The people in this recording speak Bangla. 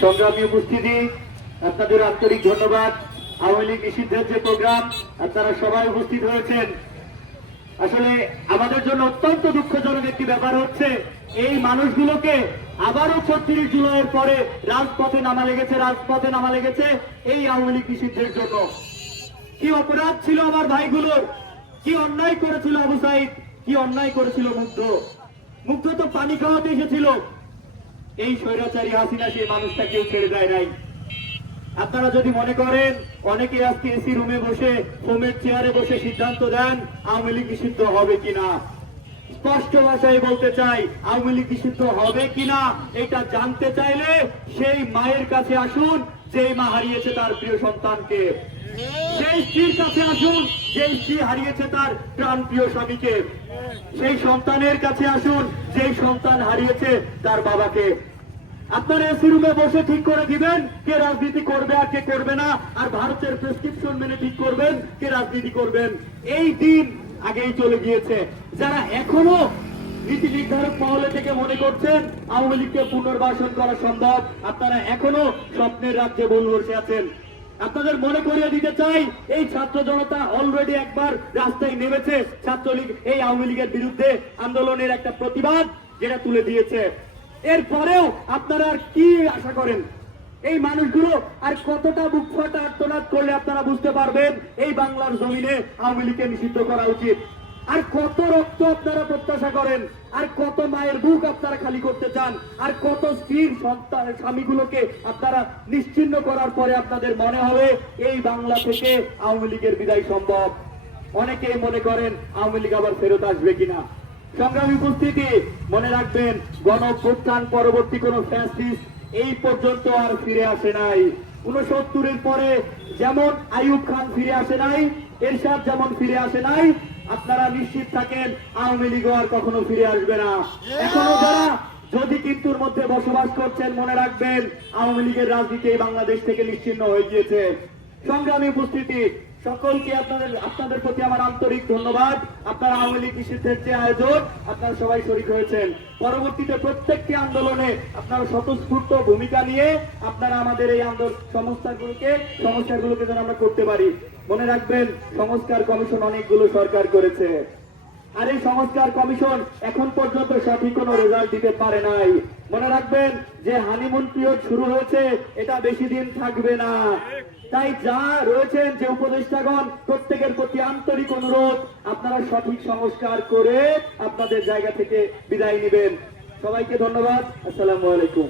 সংগ্রামী উপস্থিতি, আপনাদের আন্তরিক ধন্যবাদ। আওয়ামী লীগ নিষিদ্ধের যে প্রোগ্রাম, আপনারা সবাই উপস্থিত হয়েছেন। আসলে আমাদের জন্য অত্যন্ত দুঃখজনক একটি ব্যাপার হচ্ছে, এই মানুষগুলোকে আবারও ৩৬ জুলাইয়ের পরে রাজপথে নামা লেগেছে এই আওয়ামী লীগ নিষিদ্ধের জন্য। কি অপরাধ ছিল আমার ভাইগুলোর, কি অন্যায় করেছিল আবু সাইদ, কি অন্যায় করেছিল মুগ্ধ তো পানি খাওয়াতে এসেছিল। এই স্বৈরাচারী হাসিনা সেই মানুষটাকেও ছেড়ে দেয় নাই। আপনারা যদি মনে করেন অনেকে আজকে এসি রুমে বসে ফোমের চেয়ারে বসে সিদ্ধান্ত দেন আওয়ামী লীগ নিষিদ্ধ হবে কিনা, স্পষ্ট ভাষায় বলতে চাই, আওয়ামী লীগ নিষিদ্ধ হবে কিনা এটা জানতে চাইলে সেই মায়ের কাছে আসুন যে মা হারিয়েছে তার প্রিয় সন্তানকে, সেই স্ত্রীর কাছে আসুন যে স্ত্রী হারিয়েছে তার প্রাণ প্রিয় স্বামীকে, সেই সন্তানের কাছে আসুন যে সন্তান হারিয়েছে তার বাবাকে। আপনারা এসি রুমে বসে ঠিক করে দিবেন কে রাজনীতি করবে আর কে করবে না, আর ভারতের প্রেসক্রিপশন মেনে ঠিক করবেন কে রাজনীতি করবেন। এই দিন আগেই চলে গিয়েছে। যারা এখনো নীতি নির্ধারক মহলে থেকে মনে করছেন আওয়ামী লীগকে পুনর্বাসন করা সম্ভব, আপনারা এখনো স্বপ্নের রাজ্যে বসে আছেন। আপনাদের মনে করিয়ে দিতে চাই, এই ছাত্র জনতা অলরেডি একবার রাস্তায় নেমেছে। ছাত্রলীগ এই আওয়ামী লীগের বিরুদ্ধে আন্দোলনের একটা প্রতিবাদ যেটা তুলে দিয়েছে। এরপরেও আপনারা আর কি আশা করেন? এই মানুষগুলো আর কতটা বুক ফাটা আর্তনাদ করলে আপনারা বুঝতে পারবেন এই বাংলার জমিনে আওয়ামী লীগকে নিষিদ্ধ করা উচিত? আর কত রক্ত আপনারা প্রত্যাশা করেন? আর কত মায়ের বুক আপনারা খালি করতে চান? আর কত স্ত্রীর সন্তান স্বামীগুলোকে আপনারা নিশ্চিহ্ন করার পরে আপনাদের মনে হবে এই বাংলা থেকে আওয়ামী লীগের বিদায় সম্ভব? অনেকেই মনে করেন আওয়ামী লীগ আবার ফেরত আসবে কিনা। সংগ্রামী উপস্থিতি, মনে রাখবেন গণঅভ্যুত্থান পরবর্তী কোন ফ্যাসিস্ট এই পর্যন্ত আর ফিরে আসে নাই। 69-এর পরে যেমন আইয়ুব খান ফিরে আসে নাই, এরশাদ যেমন ফিরে আসে নাই, আপনারা নিশ্চিত থাকেন আওয়ামী লীগও আর কখনো ফিরে আসবে না। এখনো যারা যদি কিন্তুর মধ্যে বসবাস করছেন, মনে রাখবেন আওয়ামী লীগের রাজনীতি বাংলাদেশ থেকে নিশ্চিহ্ন হয়ে গিয়েছে। সংগ্রামী উপস্থিতি, সকলকে আপনাদের প্রতি আমার আন্তরিক ধন্যবাদ। আপনারা আওয়ামী লীগ নিষিদ্ধের যে আয়োজন, আপনারা সবাই শরীক হয়েছেন। পরবর্তীতে প্রত্যেকটি আন্দোলনে আপনারা স্বতঃস্ফূর্ত ভূমিকা নিয়ে আপনারা আমাদের এই সংস্কারগুলোকে যেন আমরা করতে পারি। মনে রাখবেন সংস্কার কমিশন অনেকগুলো সরকার করেছে, আর এই সংস্কার কমিশন এখন পর্যন্ত সঠিক কোনো রেজাল্ট দিতে পারে নাই। মনে রাখবেন যে হানিমুন পিরিয়ড শুরু হয়েছে, এটা বেশি দিন থাকবে না। তাই যা রয়েছেন যে উপদেষ্টাগণ, প্রত্যেকের প্রতি আন্তরিক অনুরোধ, আপনারা সঠিক সংস্কার করে আপনাদের জায়গা থেকে বিদায় নেবেন। সবাইকে ধন্যবাদ। আসসালামু আলাইকুম।